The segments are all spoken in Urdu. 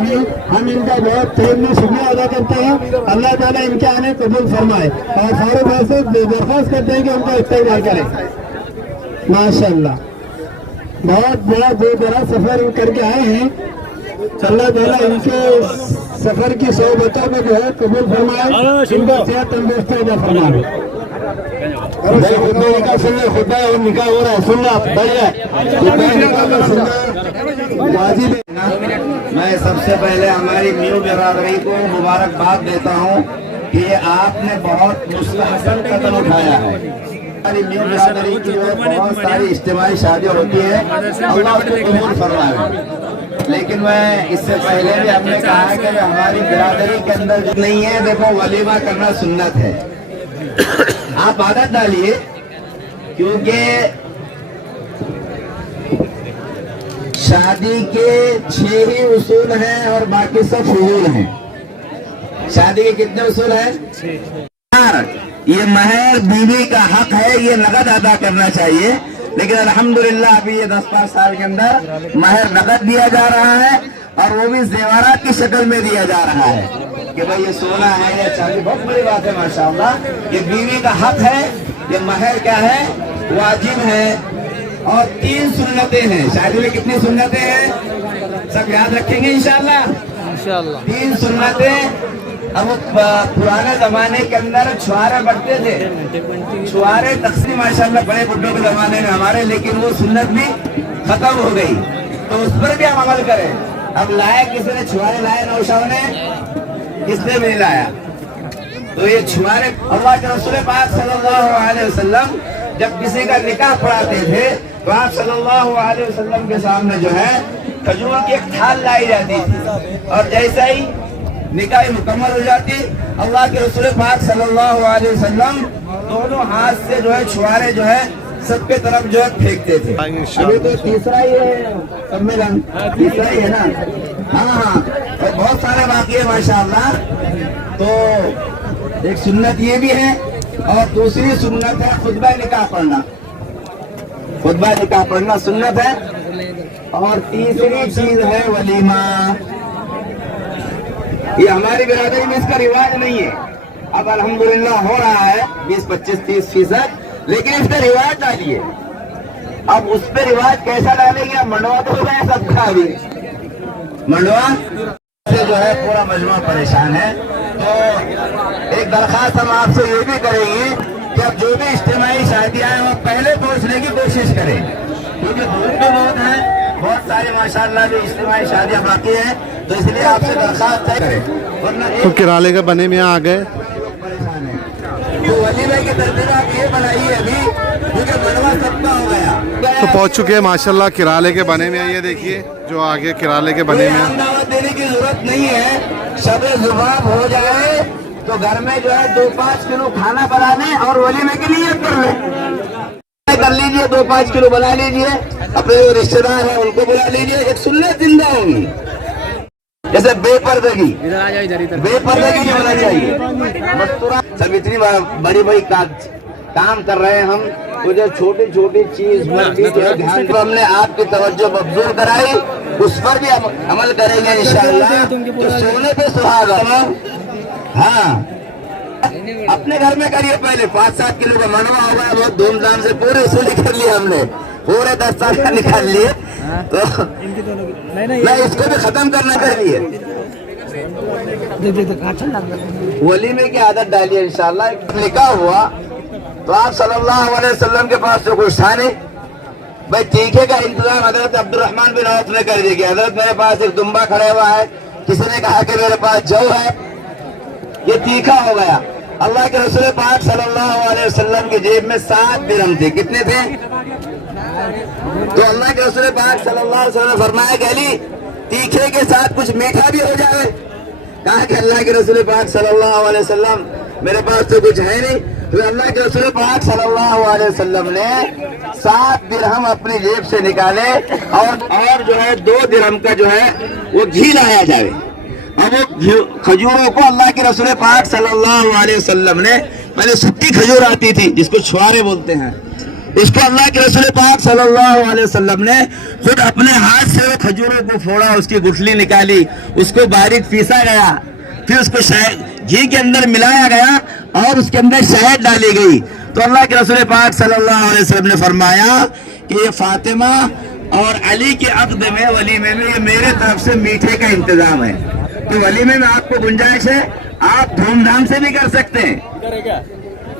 ہیں، ہم ان کا بہت تہہ میں شکریہ ادا کرتے ہیں۔ اللہ تعالیٰ ان کے آنے قبول فرمائے اور فاروق بھائی سے درخواست کرتے ہیں کہ ان کا استقبال کریں۔ ماشاء اللہ، بہت بڑا دور دراز سفر کر کے آئے ہیں، اللہ تعالیٰ ان کے سفر کی صحبتوں کو جو ہے قبول فرمائے، ان کو صحت تندرستی عطا فرمائے۔ نکاح سننا خطبہ اور نکاح ہو رہا ہے، سننا واجب ہے۔ میں سب سے پہلے ہماری نیو برادری کو مبارکباد دیتا ہوں کہ آپ نے بہت مستحسن قدم اٹھایا ہے۔ ہماری نیو برادری کی جو بہت ساری اجتماعی شادیاں ہوتی ہے، اللہ اس کو قبول فرمائے۔ لیکن میں اس سے پہلے بھی ہم نے کہا ہے کہ ہماری برادری کے اندر جو نہیں ہے، دیکھو ولیمہ کرنا سنت ہے، آپ عادت ڈالیے، کیونکہ شادی کے 6 ہی اصول ہیں اور باقی سب فضول ہیں۔ شادی کے کتنے اصول ہیں؟ یہ مہر بیوی کا حق ہے، یہ نقد ادا کرنا چاہیے، لیکن الحمدللہ ابھی یہ 10-5 سال کے اندر مہر نقد دیا جا رہا ہے، اور وہ بھی زیورات کی شکل میں دیا جا رہا ہے کہ بھئی یہ سونا ہے یا چاندی۔ بہت بڑی بات ہے ماشاءاللہ، یہ بیوی کا حق ہے، یہ مہر کیا ہے؟ واجب ہے۔ اور 3 سنتیں ہیں شادی میں۔ کتنی سنتیں ہیں؟ سب یاد رکھیں گے انشاءاللہ۔ 3 سنتیں۔ اب پرانے زمانے کے اندر چھوارے بڑھتے تھے، چھوارے تقسیم ماشاءاللہ بڑے بڈھوں کے زمانے میں ہمارے، لیکن وہ سنت بھی ختم ہو گئی، تو اس پر بھی ہم عمل کریں۔ اب لائے کسی نے چھوارے لائے نوشاہ نے؟ کس نے بھی لایا؟ تو یہ چھوارے اللہ کے رسول پاک صلی اللہ علیہ وسلم جب کسی کا نکاح پڑھاتے تھے تو آپ صلی اللہ علیہ وسلم کے سامنے جو ہے کھجور کی ایک تھال لائی جاتی تھی، اور جیسا ہی نکاح مکمل ہو جاتی، اللہ کے رسول پاک صلی اللہ علیہ وسلم دونوں ہاتھ سے جو ہے چھوارے جو ہے سب کے طرف جو ہے پھینکتے تھے۔ ابھی تو تیسرا ہی ہے سمیلن، تیسرا ہی ہے نا؟ ہاں، اور بہت سارے باقی ہے ماشاءاللہ۔ تو ایک سنت یہ بھی ہے، اور دوسری سنت ہے خطبہ نکاح پڑھنا۔ خطبہ نکاح پڑھنا سنت ہے، اور تیسری چیز ہے ولیمہ۔ یہ ہماری برادری میں اس کا رواج نہیں ہے، اب الحمدللہ ہو رہا ہے 20-25-30%، لیکن اس کا رواج ڈالیے۔ اب اس پہ رواج کیسا ڈالیں گے؟ منڈوا تو ہو گیا سب کا، ابھی منڈوا سے جو ہے پورا مجموعہ پریشان ہے۔ تو ایک درخواست ہم آپ سے یہ بھی کریں گے کہ اب جو بھی اجتماعی شادیاں ہیں وہ پہلے پہنچنے کی کوشش کریں، کیونکہ دور بھی بہت ہیں، بہت ساری ماشاءاللہ جو اجتماعی شادیاں باقی ہیں، تو اس لیے آپ سے درخواست ہے۔ تو کرالے کا بنے میں آ گئے تو ولیمے کی ترتیب آپ یہ بنائیے ابھی، کیونکہ منڈوا سب کا ہو گیا۔ تو پہنچ چکے ہیں ماشاءاللہ کرالے کے بنے میں۔ یہ دیکھیے جو آگے کرالے کے بنے میں، دعوت دینے کی ضرورت نہیں ہے، شب زباب ہو جائے تو گھر میں جو ہے 2-5 کلو کھانا بنا لیں اور ولیمے کی نیت کر لیں، کر لیجئے، 2-5 کلو بنا لیجئے، اپنے جو رشتہ دار ہیں ان کو بلا لیجئے، ایک سنت زندہ ہوگی۔ جیسے بے پردگی نہیں ہونا چاہیے، سب اتنی بڑی بڑی کام کر رہے ہیں ہم، تو جو چھوٹی چھوٹی چیز ہم نے آپ کی توجہ مبذول کرائی، اس پر بھی عمل کریں گے انشاءاللہ۔ تو سونے پہ سہاگا، ہاں اپنے گھر میں کریے، پہلے 5-7 کلو کا منڈوا ہوگا، بہت دھوم دھام سے پورے اصول کر لیے ہم نے، پورے 10 سال کا نکال لیے، تو میں اس کو بھی ختم کرنا چاہیے۔ ولیمے کی عادت ڈالیے انشاءاللہ۔ نکاح ہوا تو آپ صلی اللہ علیہ وسلم کے پاس تو کچھ تھا نہیں، بھائی تیکھے کا انتظام حضرت عبد الرحمن بن عوف نے کر دیا۔ حضرت میرے پاس ایک دمبا کھڑا ہوا ہے، کسی نے کہا کہ میرے پاس جو ہے یہ تیکھا ہو گیا۔ اللہ کے رسول پاک صلی اللہ علیہ وسلم کی جیب میں 7 درہم تھے۔ کتنے تھے؟ تو اللہ کے رسول پاک صلی اللہ علیہ وسلم نے فرمایا کہ علی تیکھے کے ساتھ کچھ میٹھا بھی ہو جائے۔ کہا کہ اللہ کے رسول پاک صلی اللہ علیہ وسلم میرے پاس تو کچھ ہے نہیں، تو اللہ کے رسول پاک صلی اللہ علیہ وسلم نے 7 درہم اپنی جیب سے نکالے، اور جو ہے 2 درہم کا جو ہے وہ گھی لایا جائے۔ اب وہ کھجوروں کو اللہ کے رسول پاک صلی اللہ علیہ وسلم نے، پہلے سکی کھجور آتی تھی جس کو چھوارے بولتے ہیں، اس کو اللہ کے رسول پاک صلی اللہ علیہ وسلم نے خود اپنے ہاتھ سے کھجوروں کو پھوڑا، اس کی گٹھلی نکالی، اس کو باریک پیسا گیا، پھر اس کو گھی کے اندر ملایا گیا اور اس کے اندر شہد ڈالی گئی. تو اللہ کے رسول پاک صلی اللہ علیہ وسلم نے فرمایا کہ یہ فاطمہ اور علی کے عقد میں، ولیمے میں، یہ میرے طرف سے میٹھے کا انتظام ہے. تو ولیمے میں آپ کو گنجائش ہے، آپ دھوم دھام سے بھی کر سکتے ہیں،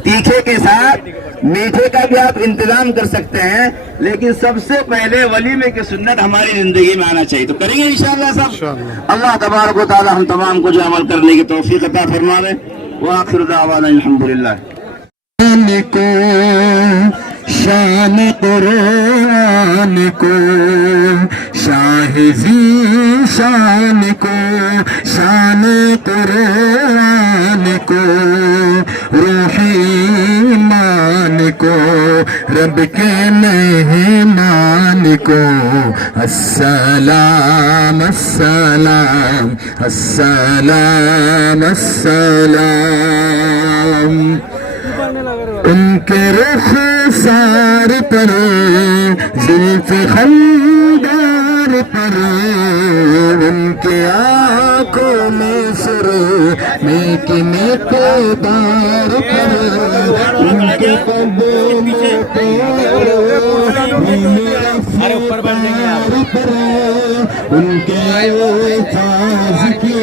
تیکھے کے ساتھ میٹھے کا بھی آپ انتظام کر سکتے ہیں، لیکن سب سے پہلے ولیمے کی سنت ہماری زندگی میں آنا چاہیے. تو کریں گے انشاءاللہ سب. اللہ تبارک و تعالی ہم تمام کو جو عمل کرنے کی توفیق عطا فرمائے. وآخر دعوانا الحمدللہ. شان قرآن کو، شاہ زی شان کو، شان قرآن کو، روح ایمان کو، رب کے مہمان کو، السلام السلام السلام السلام. ان کے رخ سار پر، زلف خندار پر، ان کے آنکھوں میں سر نیک دار پر، ان کے قدموں پر، ان کے الفاظ کی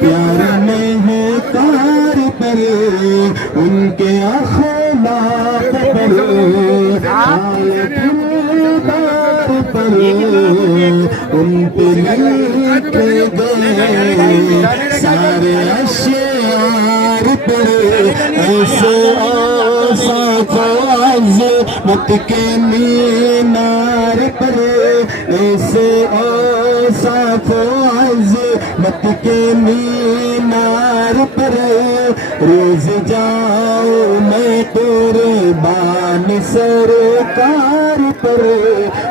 پیار میں ہے تار پر، ان کے اخلاق پر، آل کردار پر، ان پہ لکھے گئے سارے اشعار پر، ایسے اوصاف و عظمت کے مینار پر، ایسے اوصاف و عظمت کے مینار پر، روز جاؤں میں قربان سرکار پر،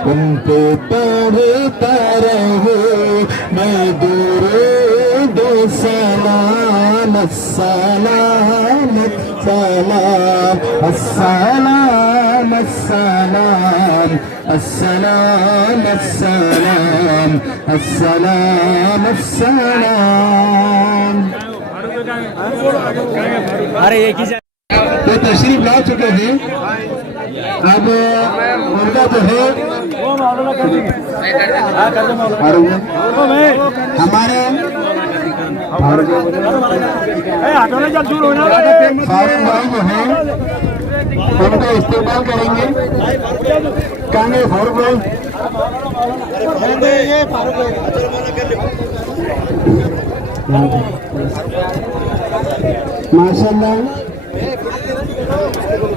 ان پہ پڑھتا رہوں میں درود و سلام. السلام السلام السلام السلام السلام السلام السلام السلام. تو تشریف لا چکے ہیں. اب ان کا جو ہے ہمارے فاروق بھائی جو ہیں ان کا استقبال کریں گے. کہاں گے فاروق بھائی؟ ماشاء اللہ.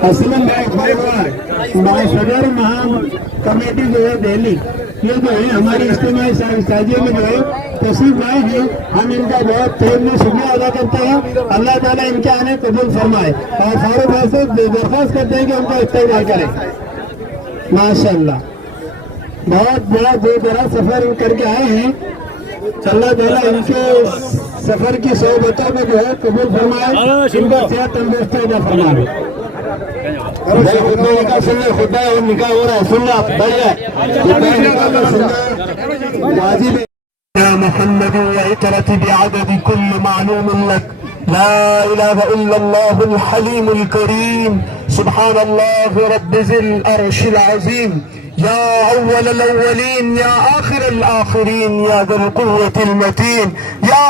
اسلم بھائی صدر مہان کمیٹی جو ہے دہلی، یہ جو ہے ہماری اجتماعی سازی میں جو ہے تشریف لائے ہیں. ہم ان کا بہت تہہ میں شکریہ ادا کرتے ہیں. اللہ تعالیٰ ان کے آنے قبول فرمائے اور فاروق بھائی سے درخواست کرتے ہیں کہ ان کا استقبال کریں. ماشاء اللہ بہت بڑا دور دراز سفر کر کے آئے ہیں. اللہ تعالیٰ ان کے سفر کی صحبتوں میں جو ہے قبول فرمائے، ان کا صحت تندرستی عطا فرمائے. خطبہ اور نکاح ہو رہا ہے، سننا واجب ہے. محمد وعطرت بعدد كل معلوم لك، لا إله إلا الله الحليم الكريم، سبحان الله رب ذي العرش العظيم، يا أول الأولين يا آخر الآخرين يا ذا القوة المتين يا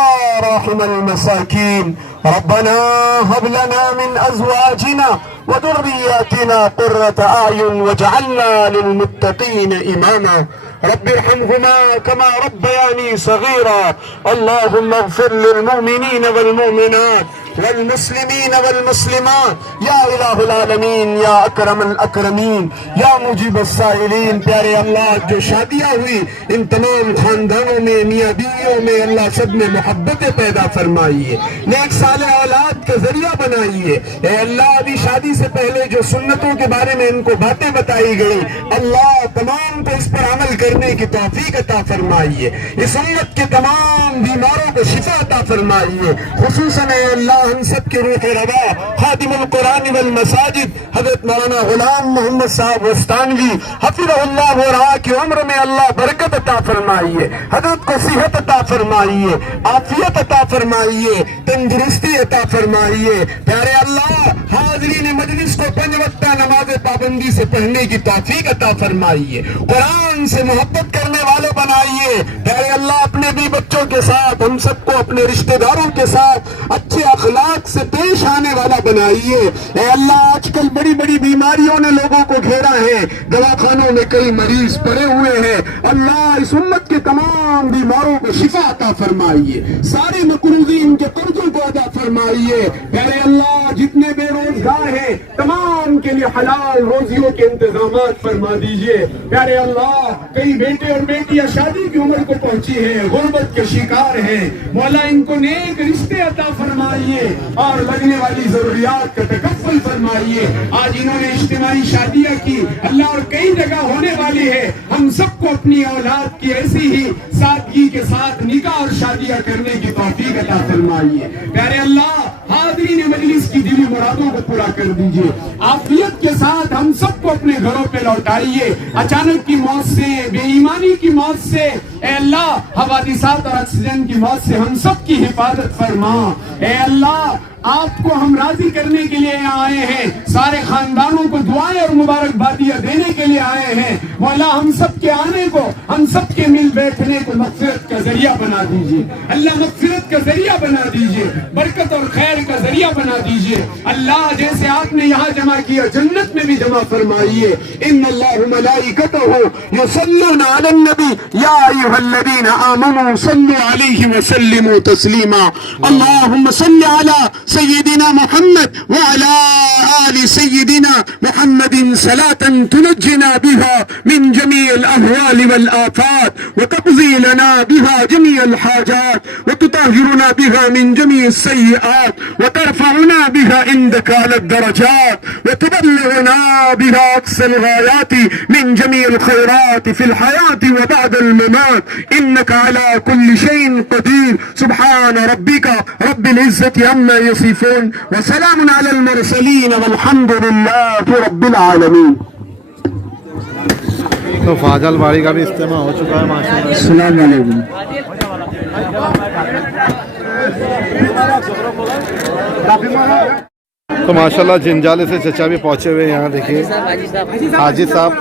راحم المساكين. ربنا هب لنا من أزواجنا وذرياتنا قرة أعين واجعلنا للمتقين إماما. رب ارحمهما كما ربياني صغيرا. اللهم اغفر للمؤمنين والمؤمنات والمسلمين والمسلمات يا الہ العالمین یا اکرم الاکرمین یا مجیب السائلین. پیارے اللہ جو شادیاں ہوئی ان تمام خاندانوں میں میاں بیویوں میں اللہ سب میں محبت پیدا فرمائیے، نیک صالح اولاد کا ذریعہ بنائیے. اے اللہ ابھی شادی سے پہلے جو سنتوں کے بارے میں ان کو باتیں بتائی گئی اللہ تمام کو اس پر عمل کرنے کی توفیق عطا فرمائیے. اس امت کے تمام بیماروں کو شفا عطا فرمائیے. خصوصاً اے اللہ ہم سب کے روح روا خادم القرآن والمساجد حضرت مولانا غلام محمد صاحب وستانوی حفظہ اللہ و رعا کی عمر میں اللہ برکت عطا فرمائیے, حضرت کو صحت عطا فرمائیے, عافیت عطا فرمائیے, تندرستی عطا فرمائیے. پیارے اللہ حاضرین مجلس کو 5 وقت نماز پابندی سے پڑھنے کی توفیق عطا فرمائیے, قرآن سے محبت کرنے والے بنائیے. پیارے اللہ اپنے بھی بچوں کے ساتھ ہم سب کو اپنے رشتہ داروں کے ساتھ اچھے اخلاق سے پیش آنے والا بنائیے. اے اللہ آج کل بڑی بڑی بیماریوں نے لوگوں کو گھیرا ہے, دواخانوں میں کئی مریض پڑے ہوئے ہیں. اللہ اس امت کے تمام بیماروں کو شفا عطا فرمائیے, سارے مقروضین کے قرضوں کو ادا فرمائیے. پیارے اللہ جتنے بے روزگار ہیں تمام کے لیے حلال روزیوں کے انتظامات فرما دیجئے. پیارے اللہ کئی بیٹے اور بیٹیاں شادی کی عمر کو پہنچی ہیں, غربت کے شکار ہیں, مولا ان کو نیک رشتے عطا فرمائیے اور لگنے والی ضروریات کا تکفل فرمائیے. آج انہوں نے اجتماعی شادیاں کی اللہ, اور کئی جگہ ہونے والی ہے. ہم سب کو اپنی اولاد کی ایسی ہی سادگی کے ساتھ نکاح اور شادیاں کرنے کی توفیق عطا فرمائیے. پیارے اللہ حاضرین مجلس کی دلی مرادوں کو پورا کر دیجئے, عافیت کے ساتھ ہم سب کو اپنے گھروں پہ لوٹائیے. اچانک کی موت سے, بے ایمانی کی موت سے, اے اللہ حوادثات اور ایکسیڈنٹ کی موت سے ہم سب کی حفاظت فرما. اے اللہ آپ کو ہم راضی کرنے کے لیے یہاں آئے ہیں, سارے خاندانوں کو دعائیں اور مبارکبادیاں دینے کے لیے آئے ہیں. مولا ہم سب کے آنے کو, ہم سب کے مل بیٹھنے کو مغفرت کا ذریعہ بنا دیجئے. اللہ مغفرت کا ذریعہ بنا دیجئے, برکت اور خیر کا ذریعہ بنا دیجئے. اللہ جیسے آپ نے یہاں جمع کیا جنت میں بھی جمع فرمائیے. ان اللہ ملائکتہ یصلون علی النبی یا ایھا الذین آمنوا صلوا علیہ وسلموا تسلیما. اللهم صل علی سيدنا محمد وعلى آل سيدنا محمد صلاة تنجنا بها من جميع الأهوال والآفات, وتقضي لنا بها جميع الحاجات, وتطهرنا بها من جميع السيئات, وترفعنا بها عندك على الدرجات, وتبلغنا بها أقصى الغايات من جميع الخيرات في الحياة وبعد الممات. إنك على كل شيء قدير. سبحان ربك رب العزة عما يصفون وسلام على المرسلين والحمد لله رب العالمين. تو فاضل باری کا بھی اجتماع ہو چکا ہے ماشاءاللہ. السلام علیکم. تو ماشاءاللہ جنجالے سے چچا بھی پہنچے ہوئے یہاں دیکھیے, حاجی صاحب